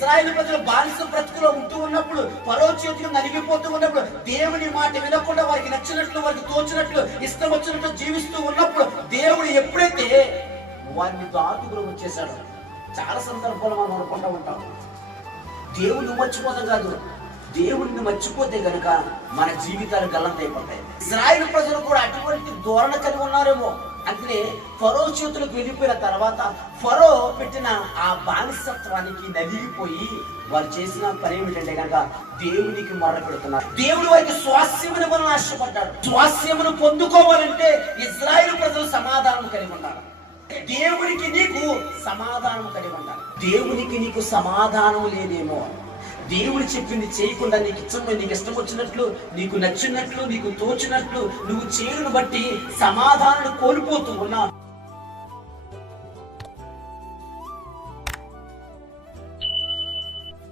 Israel ప్రజలు బానిస బ్రతుకులో ఉంటూ ఉన్నప్పుడు పరో చేతులు నలిగిపోతూ ఉన్నప్పుడు దేవుని మాట వినకుండా వారికి నచ్చినట్లు వారికి తోచినట్లు ఇష్టం వచ్చినట్లు జీవిస్తూ ఉన్నప్పుడు దేవుడు ఎప్పుడైతే వారిని దాటుకుని వచ్చేసాడు చాలా సందర్భాలు మనం అనుకుంటూ ఉంటాం దేవుణ్ణి మర్చిపోతాం కాదు. దేవుడిని మర్చిపోతే గనుక మన జీవితాలు గల్లంతైపోతాయి. ఇజ్రాయిల్ ప్రజలు కూడా అటువంటి ధోరణ కలిగి ఉన్నారేమో. అంటే ఫరో చేతులకు వెళ్ళిపోయిన తర్వాత ఫరో పెట్టిన ఆ బానిసత్వానికి నలిగిపోయి వారు చేసిన పని ఏమిటంటే కనుక దేవునికి మొర పెడుతున్నారు. దేవుడు వారికి స్వాస్యమును మనం ఆశపడ్డాడు. స్వాస్యమును పొందుకోవాలంటే ఇజ్రాయిల్ ప్రజలు సమాధానం కలిగి ఉండాలి. దేవునికి నీకు సమాధానం కలిగి ఉండాలి. దేవునికి నీకు సమాధానం లేదేమో దేవుడు చెప్పింది చేయకుండా నీకు ఇష్టం నీకు ఇష్టం వచ్చినట్లు నీకు నచ్చినట్లు నీకు తోచినట్లు నువ్వు చేరును బట్టి సమాధానాలు కోల్పోతూ ఉన్నావు.